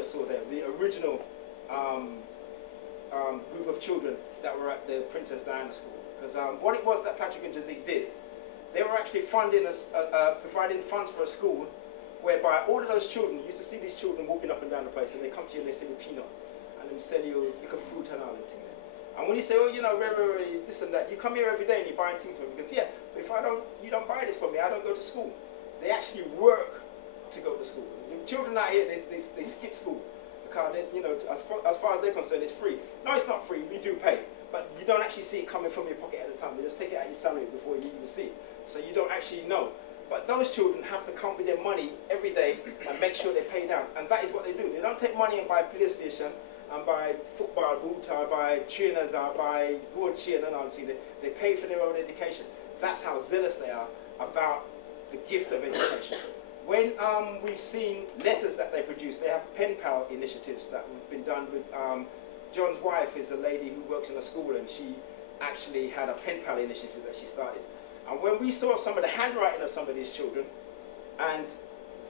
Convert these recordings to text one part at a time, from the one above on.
just saw there, the original group of children that were at the Princess Diana School. Because what it was that Patrick and Jazik did, they were actually funding providing funds for a school whereby all of those children, you used to see these children walking up and down the place, and they come to you and they sell you peanut, and they sell you like a fruit and all that thing. And when you say, oh, you know, this and that, you come here every day and you're buying things for me. Because yeah, but if you don't buy this for me, I don't go to school. They actually work to go to school. The children out here, they skip school because they, you know, as far as they're concerned, it's free. No, it's not free. We do pay, but you don't actually see it coming from your pocket at the time. You just take it out of your salary before you even see it, so you don't actually know. But those children have to come with their money every day and make sure they pay down. And that is what they do. They don't take money and buy a PlayStation and buy football boot or buy trainers or buy board chain and all that. They pay for their own education. That's how zealous they are about the gift of education. When we've seen letters that they produce, they have pen pal initiatives that have been done with, John's wife is a lady who works in a school, and she actually had a pen pal initiative that she started. And when we saw some of the handwriting of some of these children and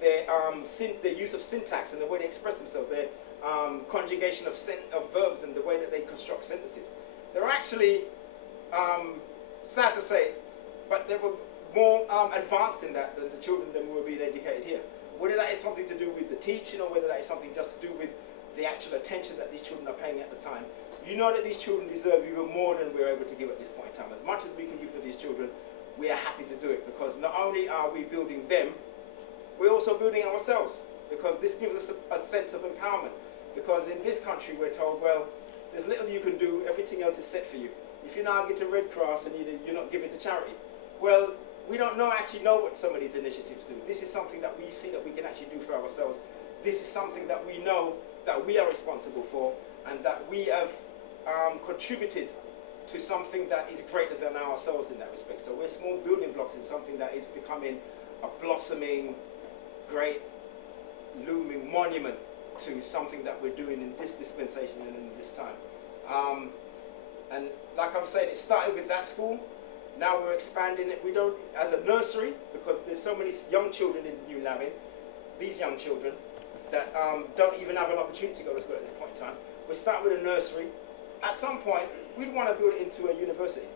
their use of syntax and the way they express themselves, their conjugation of verbs and the way that they construct sentences, they're actually, sad to say, but they were more advanced in that than the children that were being educated here. Whether that is something to do with the teaching or whether that is something just to do with the actual attention that these children are paying at the time, you know that these children deserve even more than we're able to give at this point in time. As much as we can give to these children, we are happy to do it, because not only are we building them, we're also building ourselves, because this gives us a sense of empowerment. Because in this country we're told, well, there's little you can do, everything else is set for you. If you now get to Red Cross and you're not giving to charity, well, we don't actually know what some of these initiatives do. This is something that we see that we can actually do for ourselves. This is something that we know that we are responsible for, and that we have contributed to something that is greater than ourselves in that respect. So we're small building blocks in something that is becoming a blossoming, great, looming monument to something that we're doing in this dispensation and in this time. And like I'm saying, it started with that school. Now we're expanding it. We don't, as a nursery, because there's so many young children in New Lamin, these young children, that don't even have an opportunity to go to school at this point in time. We start with a nursery. At some point, we'd want to build it into a university.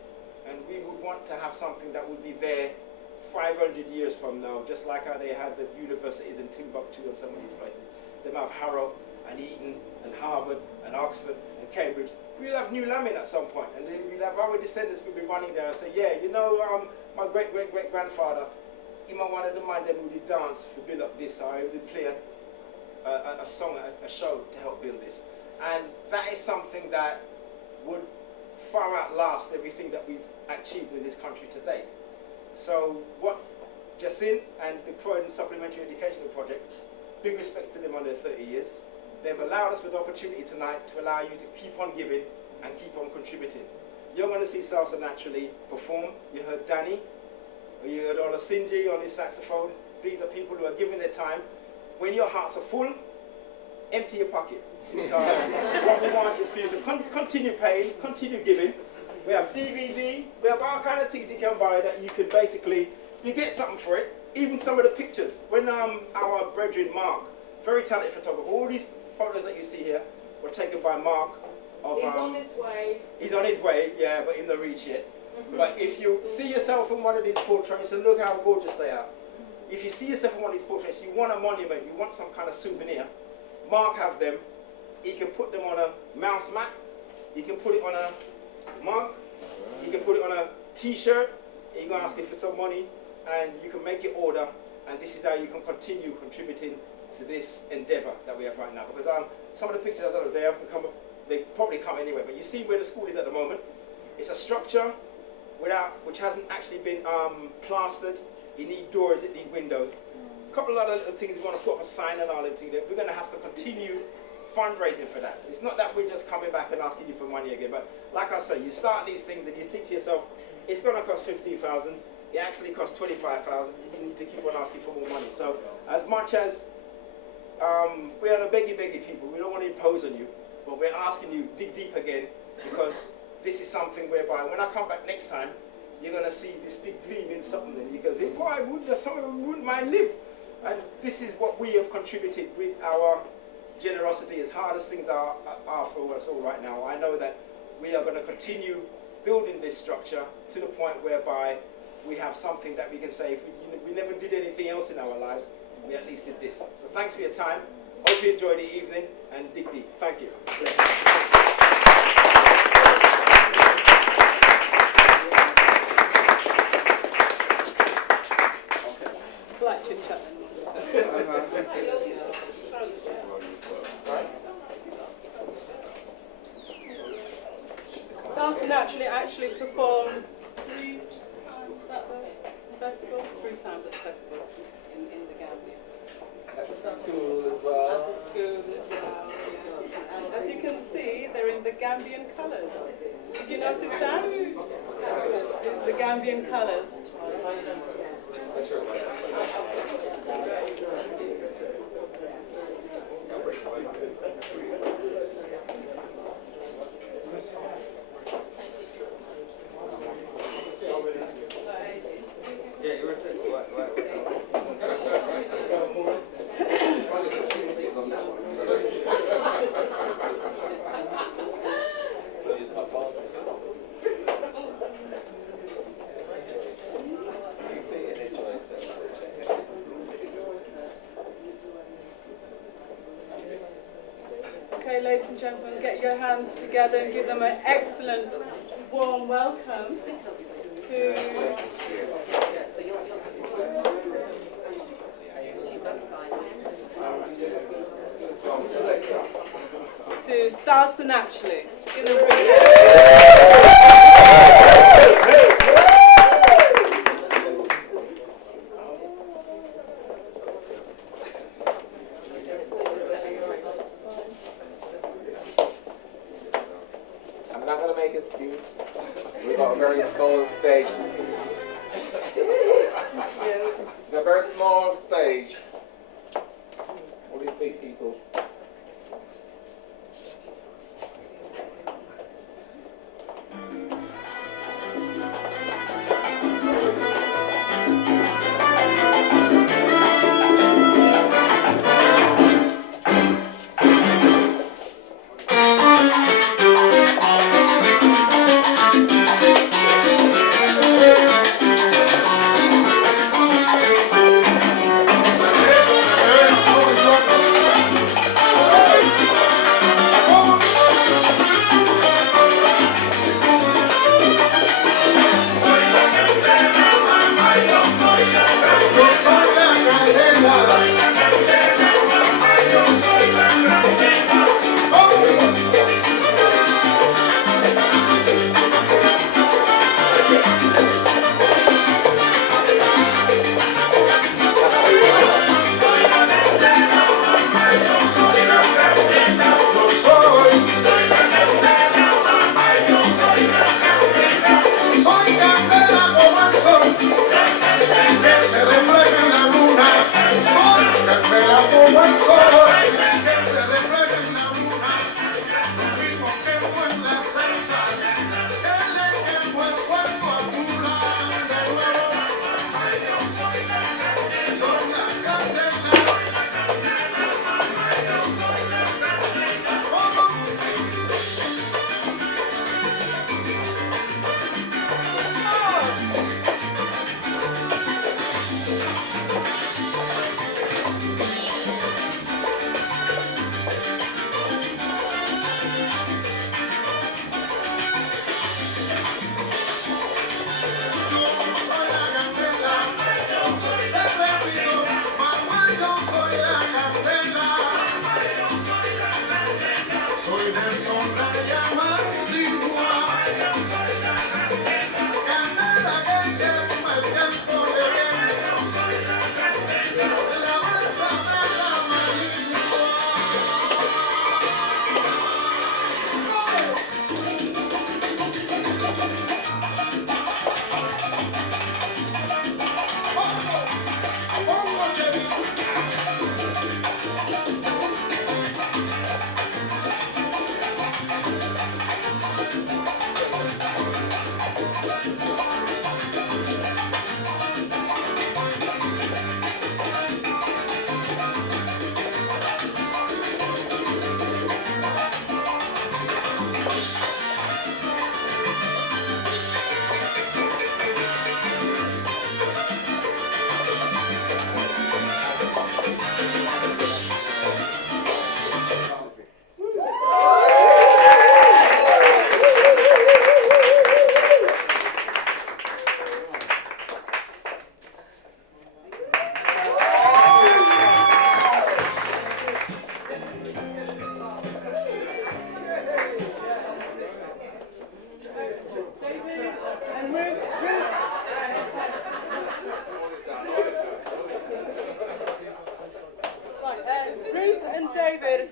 And we would want to have something that would be there 500 years from now, just like how they had the universities in Timbuktu and some of these places. They might have Harrow and Eton and Harvard and Oxford and Cambridge. We'll have New Lamin at some point, and we'll have our descendants will be running there and say, yeah, you know, my great-great-great-grandfather, he might one of the man that would dance to build up this, or he would play a song, a show to help build this. And that is something that would far outlast everything that we've achieved in this country today. So what Jacinth and the Croydon Supplementary Educational Project, big respect to them on their 30 years. They've allowed us with the opportunity tonight to allow you to keep on giving and keep on contributing. You're going to see Salsa Naturally perform. You heard Danny, you heard Ola Sinji on his saxophone. These are people who are giving their time. When your hearts are full, empty your pocket. What we want is for you to continue paying, continue giving. We have DVD, we have all kind of things you can buy that you could basically, you get something for it. Even some of the pictures. When our brethren Mark, very talented photographer, all these photos that you see here were taken by Mark. He's on his way. He's on his way, yeah, but in the reach yet. But if you see yourself in one of these portraits, and look how gorgeous they are. If you see yourself in one of these portraits, you want a monument, you want some kind of souvenir, Mark have them. He can put them on a mouse mat, he can put it on a mug, he can put it on a t-shirt, he can ask you for some money, and you can make your order, and this is how you can continue contributing to this endeavour that we have right now. Because some of the pictures, I don't know, they probably come anyway, but you see where the school is at the moment. It's a structure which hasn't actually been plastered. It needs doors, it needs windows. A couple of other things, we want to put up a sign and all that thing. We're going to have to continue fundraising for that. It's not that we're just coming back and asking you for money again, but like I say, you start these things and you think to yourself, it's going to cost 15,000. It actually costs 25,000. You need to keep on asking for more money. So as much as we are the beggy people, we don't want to impose on you, but we're asking you dig deep again, because this is something whereby when I come back next time, you're going to see this big gleam in something, and you go, say, boy, someone wouldn't mind live. And this is what we have contributed with our generosity, as hard as things are for us all right now. I know that we are going to continue building this structure to the point whereby we have something that we can say, if we never did anything else in our lives, we at least did this. So thanks for your time. Hope you enjoy the evening and dig deep. Thank you. Like chit chat. Salsa Naturally actually performed 3 times at the festival, 3 times at the festival in the Gambia. At the school as well. At the school as well. Yes. As you can see, they're in the Gambian colours. Did you notice that? It's the Gambian colours. Okay, ladies and gentlemen, get your hands together and give them an excellent, warm welcome to Salsa Naturally. Give them a big I'm not going to make excuse. We've got a very small stage. A very small stage. All these big people.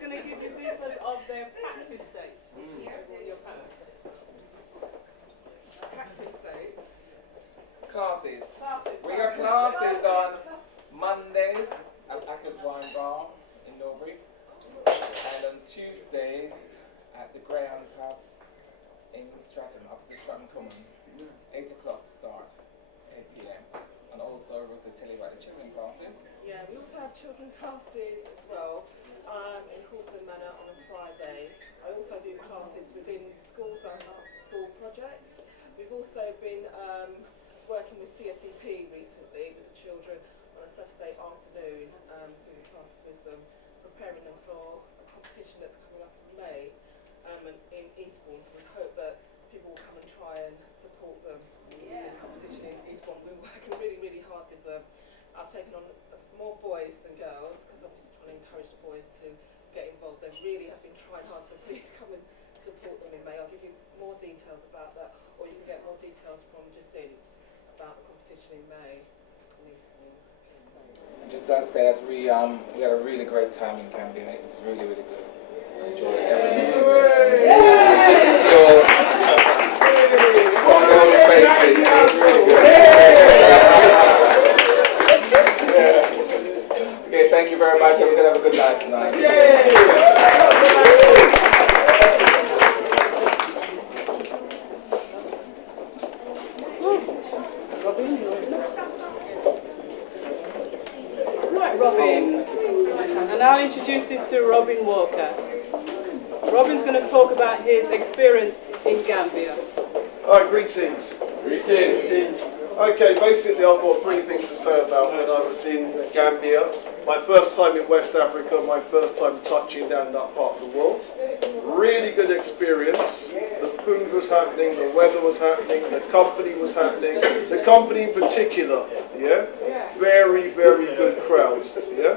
going to give you details of their practice dates. Your practice dates. Classes. Classes. We got classes on Mondays at Acker's Wine Bar in Norbury, and on Tuesdays at the Greyhound Pub in Stratton, opposite Stratton Common. 8 o'clock start, 8 p.m. And also with the Television children classes. Yeah, we also have children classes as well in Coulson Manor on a Friday. I also do classes within schools, so after-school projects. We've also been working with CSEP recently with the children on a Saturday afternoon, doing classes with them, preparing them for a competition that's coming up in May in Eastbourne. So we hope that people will come and try and support them in this competition in Eastbourne. We're working really, really hard with them. I've taken on more boys than girls because I'm just trying to encourage the boys to get involved. They really have been trying hard, so please come and support them in May. I'll give you more details about that, or you can get more details from Jacinth about the competition in May in Eastbourne. Just that says we had a really great time in Gambia. It was really, really good. I enjoyed it. On the other faces, it was really good. Okay, thank you very much, and we're going to have a good night tonight. Right, Robin. And I'll introduce you to Robin Walker. Robin's going to talk about his experience in Gambia. Alright, greetings. Greetings. Okay, basically I've got three things to say about when I was in Gambia. My first time in West Africa, my first time touching down that part of the world. Really good experience. The food was happening, the weather was happening, the company was happening. The company in particular, yeah? Very, very good crowd, yeah?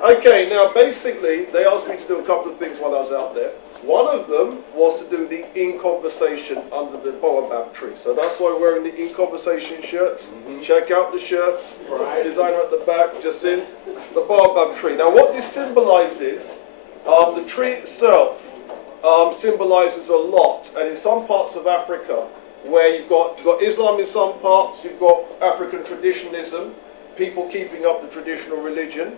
Okay, now basically they asked me to do a couple of things while I was out there. One of them was to do the In Conversation under the baobab tree. So that's why we're wearing the In Conversation shirts. Check out the shirts. Designer at the back, just in the baobab tree. Now what this symbolizes, the tree itself symbolizes a lot. And in some parts of Africa, where you've got Islam in some parts, you've got African traditionalism, people keeping up the traditional religion.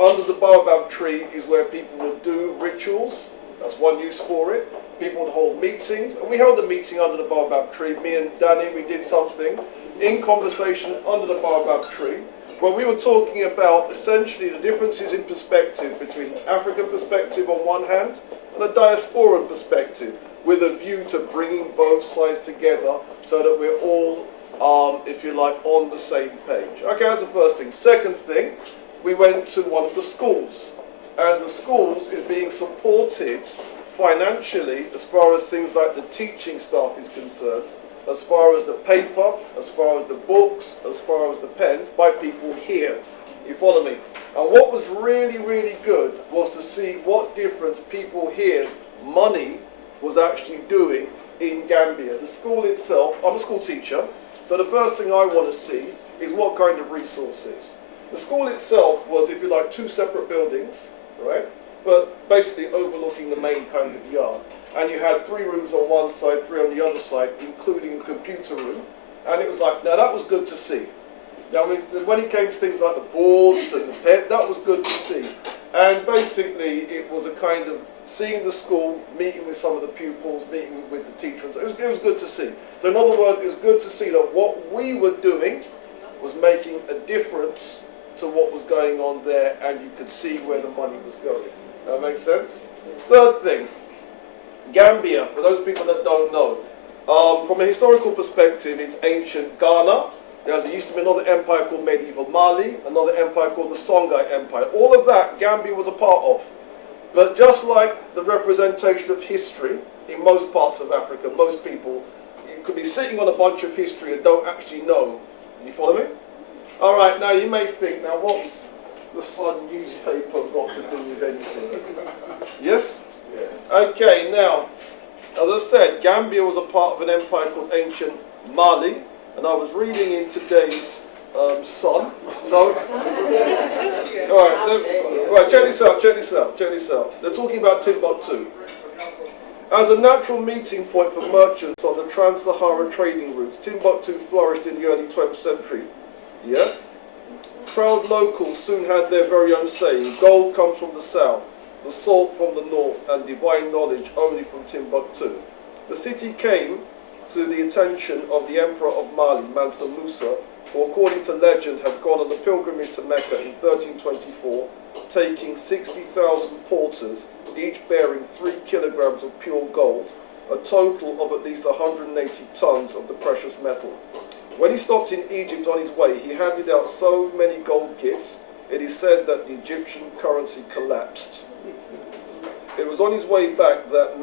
Under the baobab tree is where people would do rituals. That's one use for it. People would hold meetings. And we held a meeting under the baobab tree. Me and Danny, we did something in conversation under the baobab tree, where we were talking about essentially the differences in perspective between African perspective on one hand and a diasporan perspective, with a view to bringing both sides together so that we're all, if you like, on the same page. Okay, that's the first thing. Second thing, we went to one of the schools, and the schools is being supported financially as far as things like the teaching staff is concerned, as far as the paper, as far as the books, as far as the pens, by people here. You follow me? And what was really, really good was to see what difference people here's money was actually doing in Gambia. The school itself, I'm a school teacher, so the first thing I want to see is what kind of resources. The school itself was, if you like, two separate buildings, right? But basically overlooking the main kind of yard. And you had 3 rooms on one side, 3 on the other side, including a computer room. And it was like, now that was good to see. Now, I mean, when it came to things like the boards and the pen, that was good to see. And basically, it was a kind of seeing the school, meeting with some of the pupils, meeting with the teachers. It was good to see. So in other words, it was good to see that what we were doing was making a difference to what was going on there, and you could see where the money was going. That makes sense? Third thing, Gambia, for those people that don't know, from a historical perspective, it's ancient Ghana. There used to be another empire called medieval Mali, another empire called the Songhai Empire. All of that Gambia was a part of. But just like the representation of history in most parts of Africa, most people, you could be sitting on a bunch of history and don't actually know. You follow me? All right, now you may think, now what's the Sun newspaper got to do with anything? Yes? Okay, now, as I said, Gambia was a part of an empire called ancient Mali, and I was reading in today's son. So, alright, check this out. They're talking about Timbuktu. As a natural meeting point for merchants on the trans-Saharan trading routes, Timbuktu flourished in the early 12th century. Yeah? Proud locals soon had their very own saying, gold comes from the south, the salt from the north, and divine knowledge only from Timbuktu. The city came to the attention of the Emperor of Mali, Mansa Musa, who according to legend had gone on a pilgrimage to Mecca in 1324, taking 60,000 porters, each bearing 3 kilograms of pure gold, a total of at least 180 tons of the precious metal. When he stopped in Egypt on his way, he handed out so many gold gifts, it is said that the Egyptian currency collapsed. It was on his way back that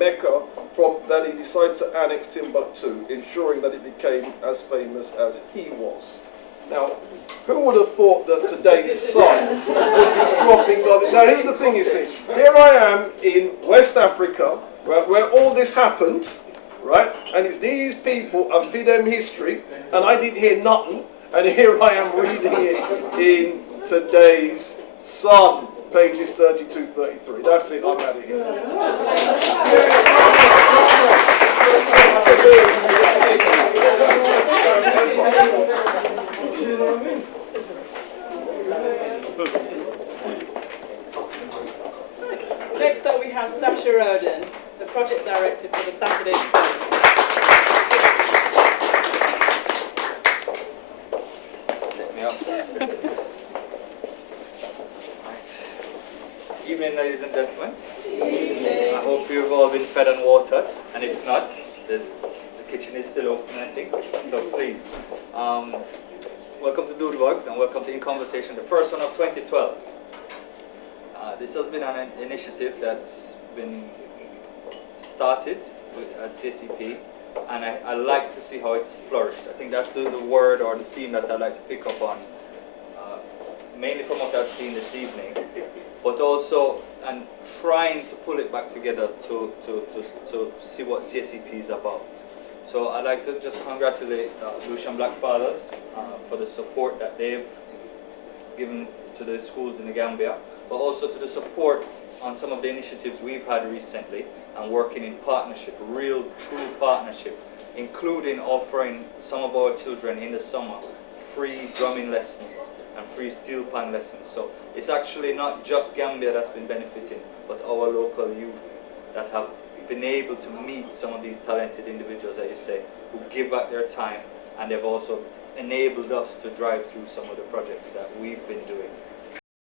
that he decided to annex Timbuktu, ensuring that it became as famous as he was. Now, who would have thought that today's sun would be dropping on it? Now, here's the thing, you see. Here I am in West Africa, where all this happened, right? And it's these people have fed them history, and I didn't hear nothing, and here I am reading it in today's Sun, pages 32, 33. That's it, I'm out of here. Next up we have Sasha Roden, the project director for the Saturday School. Set me up. Evening, ladies and gentlemen. I hope you've all been fed and watered, and if not, the kitchen is still open, I think. So please, welcome to Doodlebugs and welcome to In Conversation, the first one of 2012. This has been an initiative that's been started at CCP, and I like to see how it's flourished. I think that's the word or the theme that I'd like to pick up on, mainly from what I've seen this evening, but also and trying to pull it back together to see what CCP is about. So I'd like to just congratulate Lucian Blackfathers for the support that they've given to the schools in the Gambia, but also to the support on some of the initiatives we've had recently and working in partnership, real true partnership, including offering some of our children in the summer free drumming lessons and free steel pan lessons. So it's actually not just Gambia that's been benefiting, but our local youth that have been able to meet some of these talented individuals, as you say, who give up their time, and they've also enabled us to drive through some of the projects that we've been doing.